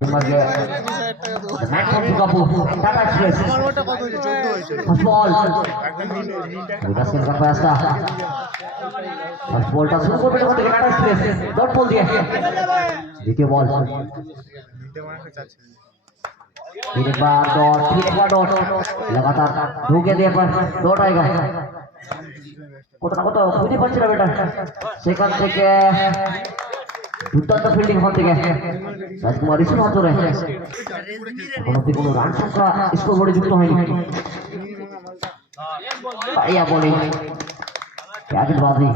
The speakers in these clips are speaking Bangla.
মাঝে ম্যাটফোর্ড দুর্গাপুর টাটা এক্সপ্রেস ফার্স্ট বল বিকাশের প্রয়াসটা ফার্স্ট বলটা শুরু করবে তখন থেকে টাটা এক্সপ্রেস ডট বল দিয়ে দ্বিতীয় বল फिर एक बार डॉट लगातार ढूके दिए पर डॉट आएगा কোথাও না কোথাও খুঁজে পাচ্ছি না বেটা সেখান থেকে দুর্দান্ত ফিল্ডিং হন থেকে রাজকুমার ঋষি মাত্রে এখন অব্দি কোনো রান সংখ্যা স্কোর বোর্ডে যুক্ত হয়নি পাইয়া বলে ক্যাচের বাজি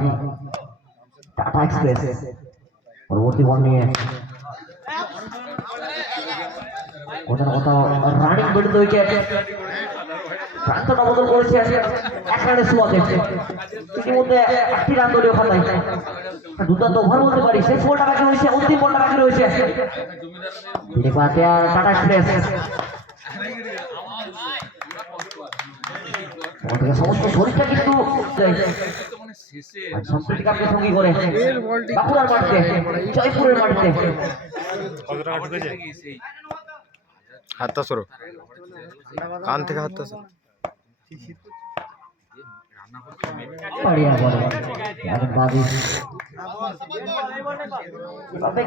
টাটা এক্সপ্রেস পরবর্তী বল নিয়ে কোথাও না কোথাও রানিং বেড়ে উইকেট প্রান্তটা বদল করেছে এক রানের শুয়াতে ইতিমধ্যে একটি রান দলীয় খাতায় দুর্দান্ত ওভার বলতে পারি শেষ বলটা বাকি রয়েছে অন্তিম বলটা বাকি রয়েছে টাটা এক্সপ্রেস সমস্ত শরীরটা কিন্তু সম্প্রীতি কাপকে সঙ্গী করে বাঁকুড়ার মাটিতে জয়পুরের মাটিতে হাতটা সরো কান থেকে হাতটা সরো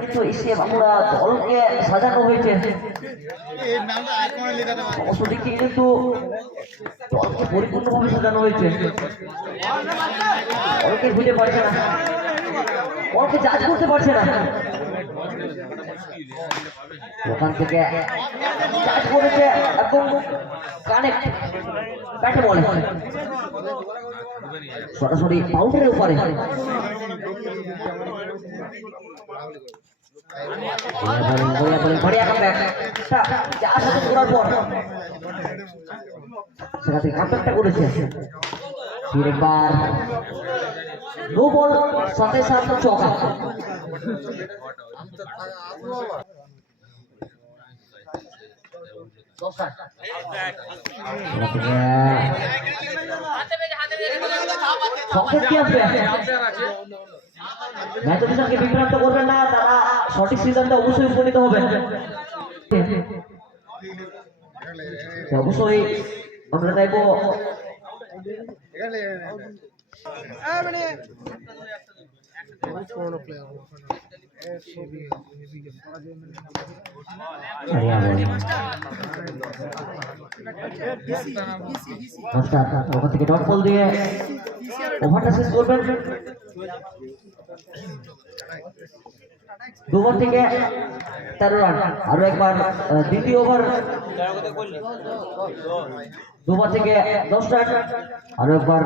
কিন্তু এসে বাঁকুড়া দলকে সাজানো হয়েছে সমস্ত দিক থেকে কিন্তু দলকে পরিপূর্ণভাবে সাজানো হয়েছে দলকে বুঝতে পারছে না দলকে জাজ করতে পারছে না ওখান থেকে জাজ করেছে একদম কানেক্ট ব্যাটে বলে সরাসরি বাউন্ডারির উপরে সেখান থেকে কাপটা করেছে একবার নো বল সাথে সাথে চৌকা বিভ্রান্ত করবেন না তারা সঠিক সিদ্ধান্তে অবশ্যই উপনীত হবে অবশ্যই আমরা চাইবো ওখান থেকে ডট বল দিয়ে ওভারটা শেষ করবেন দুবার থেকে 13 রান আরো একবার দ্বিতীয় ওভার দুবার থেকে 10 রান আরো একবার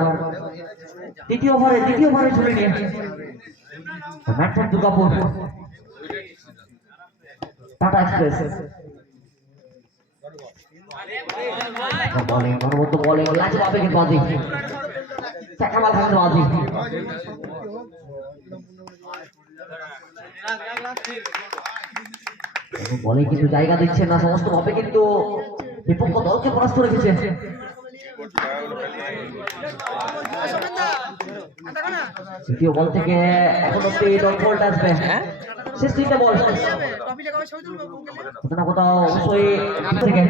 দ্বিতীয় ওভারে ঝুলে নিয়ে ম্যাটফোর্ড দুর্গাপুর টাটা এক্সপ্রেস বলিং অনুমত বলিং লাজে পাবে কিন্তু বাজি কামাল খান বাজি বলে কিন্তু জায়গা দিচ্ছে না সমস্ত ভাবে কিন্তু বিপক্ষ দলকে পরাস্ত রেখেছে দ্বিতীয় বল থেকে এখন অব্দি ডট বলটা আসবে শেষ তিনটে বল কোথাও না কোথাও অবশ্যই থেকে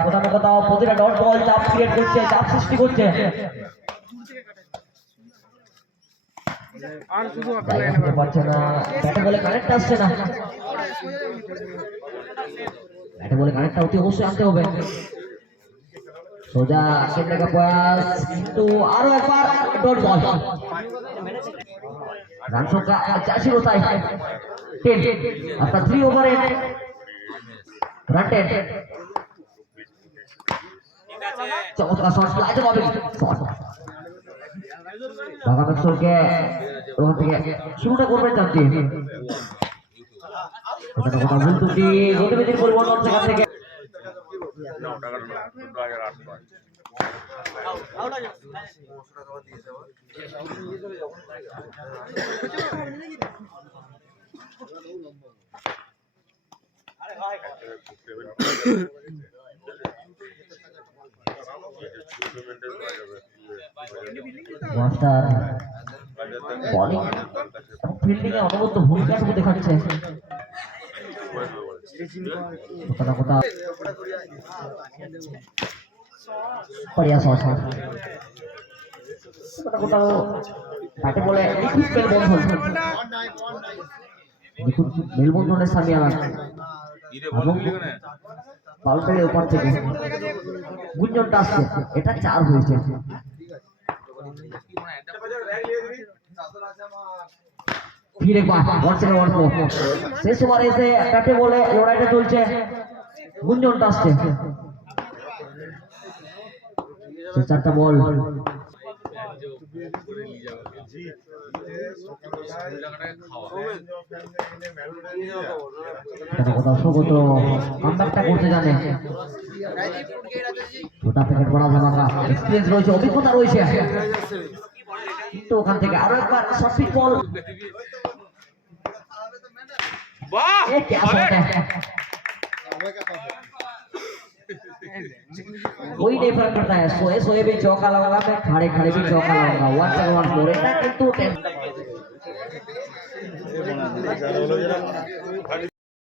কোথাও না কোথাও প্রতিটা ডট বল চাপ ক্রিয়েট করছে চাপ সৃষ্টি করছে পারছে না ব্যাটে বলে কানেক্ট আসছে না ব্যাটে বলে কানেক্ট অতি অবশ্যই আনতে হবে সোজা সেটাকে প্রয়াস কিন্তু আরো একবার ডট বল রান সংখ্যা 84 তাই 10 after 3 ওভারে রান 10 চমৎকার শট লাইতে পাবে শট বাগামেশ্বরকে ওখান থেকে শুরুটা করবেন চাচ্ছি কথা ভুল ত্রুটি গতিবিধির পরিবর্তন সেখান থেকে মাস্টার বলিং ফিল্ডিং এ অনবদ্য ভূমিকা শুধু দেখাচ্ছে। কোথাও না কোথাও बढ़िया शॉट है কোথাও তাকে বলে নিখুঁত মেলবন্ধন। নিখুঁত মেলবন্ধনের সামনে আনা বাউন্ডারির ওপর থেকে গুঞ্জনটা আসছে, এটা 4 হয়েছে। ফিরে শেষ ওভারে এসে ব্যাটে বলে লড়াইটা চলছে, গুঞ্জনটা আসছে। 4টা বল কোথাও স্বগত কামব্যাকটা করতে জানে, ওটা প্যাকেট করা ধামাকা, এক্সপিরিয়েন্স রয়েছে, অভিজ্ঞতা রয়েছে, কিন্তু ওখান থেকে আরো একবার সঠিক বল। ये क्या शॉट है, कोई नहीं फर्क पड़ता है, सोए सोए भी चौका लगाऊंगा, मैं खड़े खड़े भी चौका लगाऊंगा। 1 4 4 এটা কিন্তু